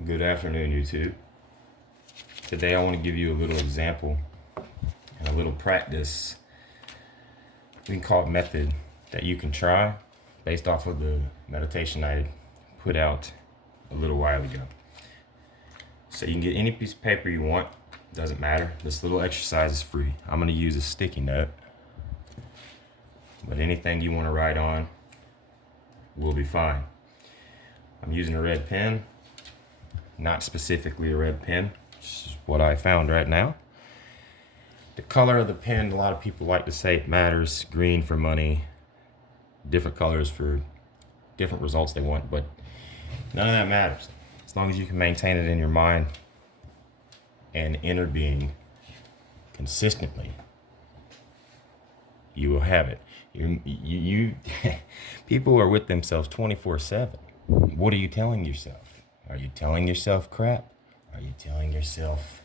Good afternoon, YouTube. Today I want to give you a little example and a little practice. We can call it method that you can try based off of the meditation I put out a little while ago. So you can get any piece of paper you want, doesn't matter. This little exercise is free. I'm going to use a sticky note, but anything you want to write on will be fine. I'm using a red pen. Not specifically a red pen, which is what I found right now. The color of the pen, a lot of people like to say it matters. Green for money, different colors for different results they want, but none of that matters. As long as you can maintain it in your mind and inner being consistently, you will have it. You people are with themselves 24/7. What are you telling yourself? Are you telling yourself crap? Are you telling yourself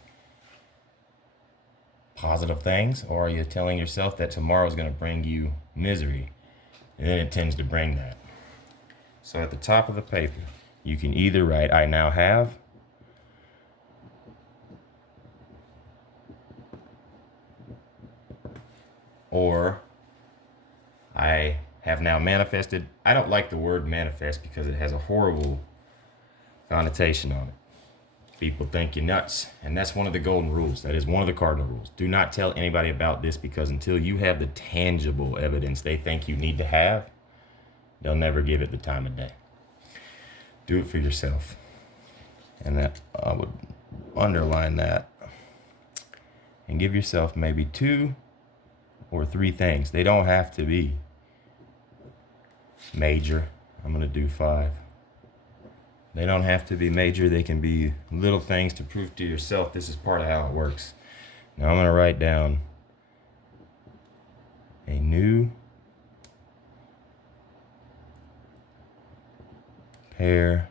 positive things? Or are you telling yourself that tomorrow is going to bring you misery? And then it tends to bring that. So at the top of the paper, you can either write, I now have, or I have now manifested. I don't like the word manifest because it has a horrible connotation on it. People think you're nuts, and that's one of the golden rules. That is one of the cardinal rules. Do not tell anybody about this, because until you have the tangible evidence they think you need to have, they'll never give it the time of day. Do it for yourself. And that I would underline that and give yourself maybe 2 or 3 things. They don't have to be major. I'm going to do 5. They don't have to be major. They can be little things to prove to yourself this is part of how it works. Now I'm going to write down a new pair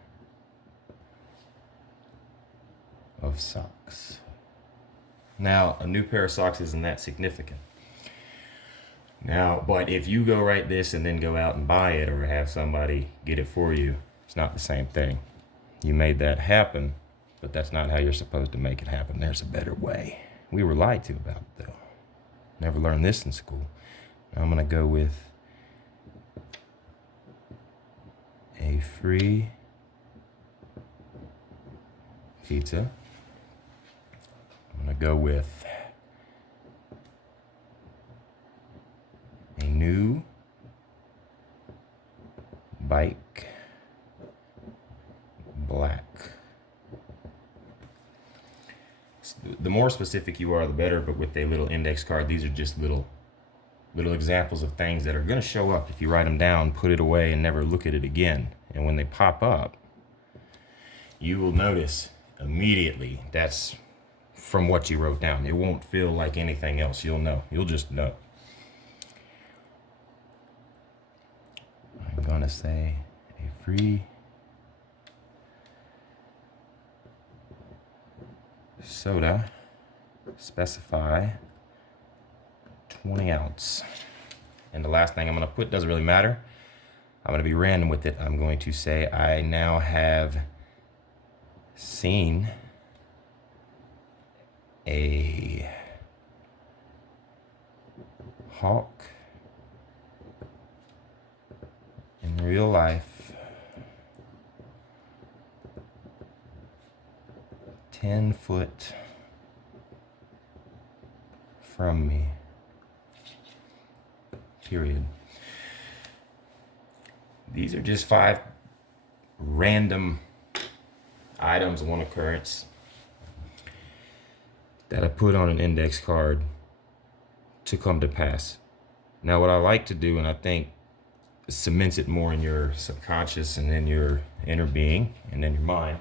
of socks. Now, a new pair of socks isn't that significant. Now, but if you go write this and then go out and buy it or have somebody get it for you, it's not the same thing. You made that happen, but that's not how you're supposed to make it happen. There's a better way. We were lied to about it, though. Never learned this in school. Now I'm going to go with a free pizza. I'm going to go with a new bike, black. The more specific you are, the better, but with a little index card, these are just little examples of things that are going to show up if you write them down, put it away, and never look at it again. And when they pop up, you will notice immediately that's from what you wrote down. It won't feel like anything else. You'll know. You'll just know. I'm going to say a free soda, specify 20 ounce. And the last thing I'm going to put doesn't really matter. I'm going to be random with it. I'm going to say I now have seen a hawk in real life 10 foot from me, period. These are just 5 random items, one occurrence, that I put on an index card to come to pass. Now, what I like to do, and I think cements it more in your subconscious and in your inner being and in your mind,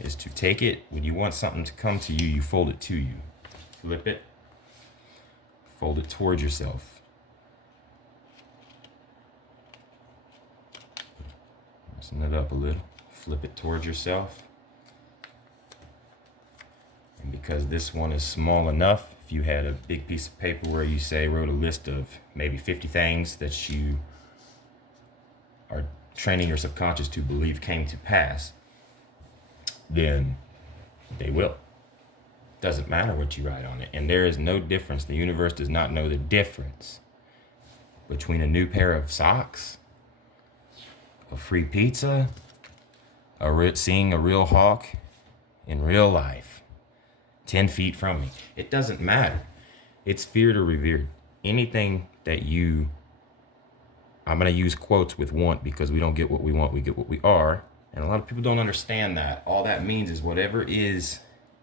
is to take it, when you want something to come to you, you fold it to you. Flip it, fold it towards yourself. Loosen it up a little, flip it towards yourself. And because this one is small enough, if you had a big piece of paper where you say wrote a list of maybe 50 things that you are training your subconscious to believe came to pass, then they will. Doesn't matter what you write on it. And there is no difference. The universe does not know the difference between a new pair of socks, a free pizza, seeing a real hawk in real life, 10 feet from me. It doesn't matter. It's feared or revered. Anything that I'm going to use quotes with want, because we don't get what we want, we get what we are. And a lot of people don't understand that. All that means is whatever is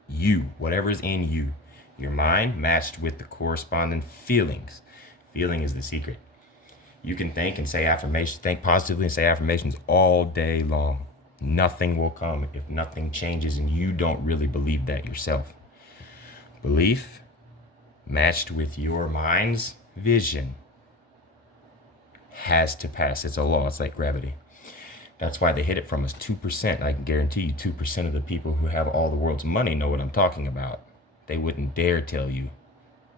you, whatever is in you, your mind matched with the corresponding feelings. Feeling is the secret. You can think and say affirmations, think positively and say affirmations all day long. Nothing will come if nothing changes and you don't really believe that yourself. Belief matched with your mind's vision has to pass. It's a law. It's like gravity. That's why they hid it from us. 2%. I can guarantee you 2% of the people who have all the world's money know what I'm talking about. They wouldn't dare tell you.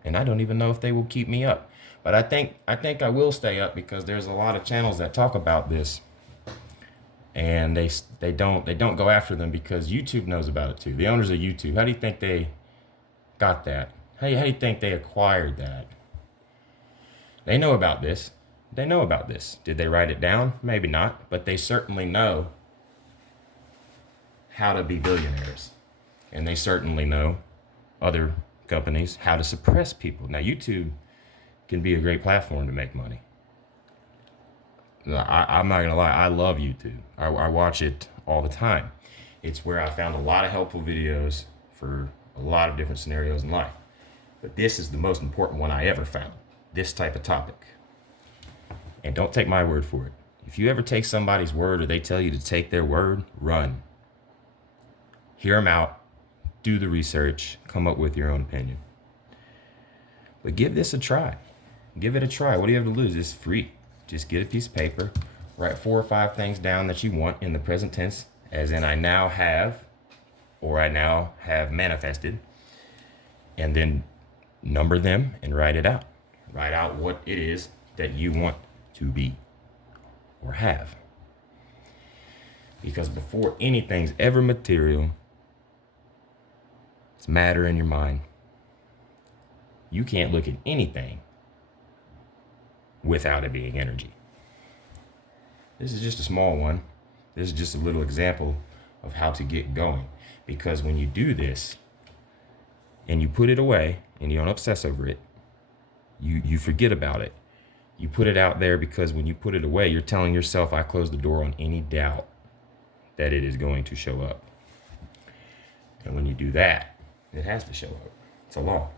And I don't even know if they will keep me up. But I think I will stay up, because there's a lot of channels that talk about this. And they don't go after them because YouTube knows about it too. The owners of YouTube, how do you think they got that? How do you think they acquired that? They know about this. They know about this. Did they write it down? Maybe not, but they certainly know how to be billionaires. And they certainly know, other companies, how to suppress people. Now, YouTube can be a great platform to make money. I'm not gonna lie, I love YouTube. I watch it all the time. It's where I found a lot of helpful videos for a lot of different scenarios in life. But this is the most important one I ever found, this type of topic. And don't take my word for it. If you ever take somebody's word or they tell you to take their word, run. Hear them out, do the research, come up with your own opinion. But give this a try. Give it a try. What do you have to lose? It's free. Just get a piece of paper, write 4 or 5 things down that you want in the present tense, as in I now have, or I now have manifested, and then number them and write it out. Write out what it is that you want to be or have. Because before anything's ever material, it's matter in your mind. You can't look at anything without it being energy. This is just a small one. This is just a little example of how to get going. Because when you do this and you put it away and you don't obsess over it, you forget about it. You put it out there, because when you put it away, you're telling yourself, I close the door on any doubt that it is going to show up. And when you do that, it has to show up. It's a law.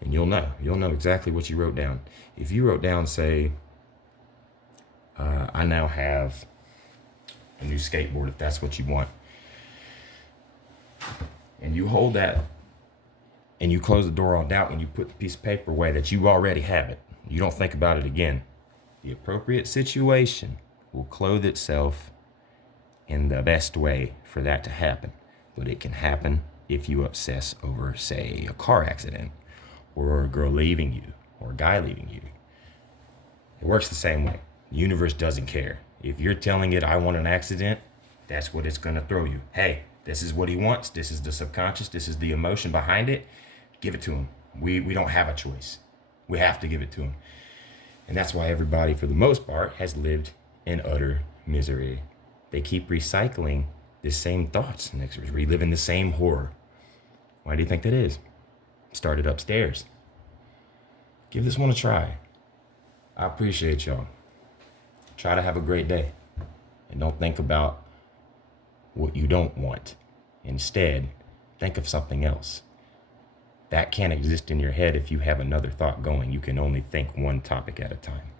And you'll know exactly what you wrote down. If you wrote down, say, I now have a new skateboard, if that's what you want, and you hold that and you close the door on doubt when you put the piece of paper away that you already have it, you don't think about it again, the appropriate situation will clothe itself in the best way for that to happen. But it can happen if you obsess over, say, a car accident, or a girl leaving you, or a guy leaving you. It works the same way. The universe doesn't care. If you're telling it, I want an accident, that's what it's gonna throw you. Hey, this is what he wants. This is the subconscious. This is the emotion behind it. Give it to him. We don't have a choice. We have to give it to him. And that's why everybody, for the most part, has lived in utter misery. They keep recycling the same thoughts and they're reliving the same horror. Why do you think that is? Started upstairs. Give this one a try. I appreciate y'all. Try to have a great day. And don't think about what you don't want. Instead, think of something else. That can't exist in your head if you have another thought going. You can only think one topic at a time.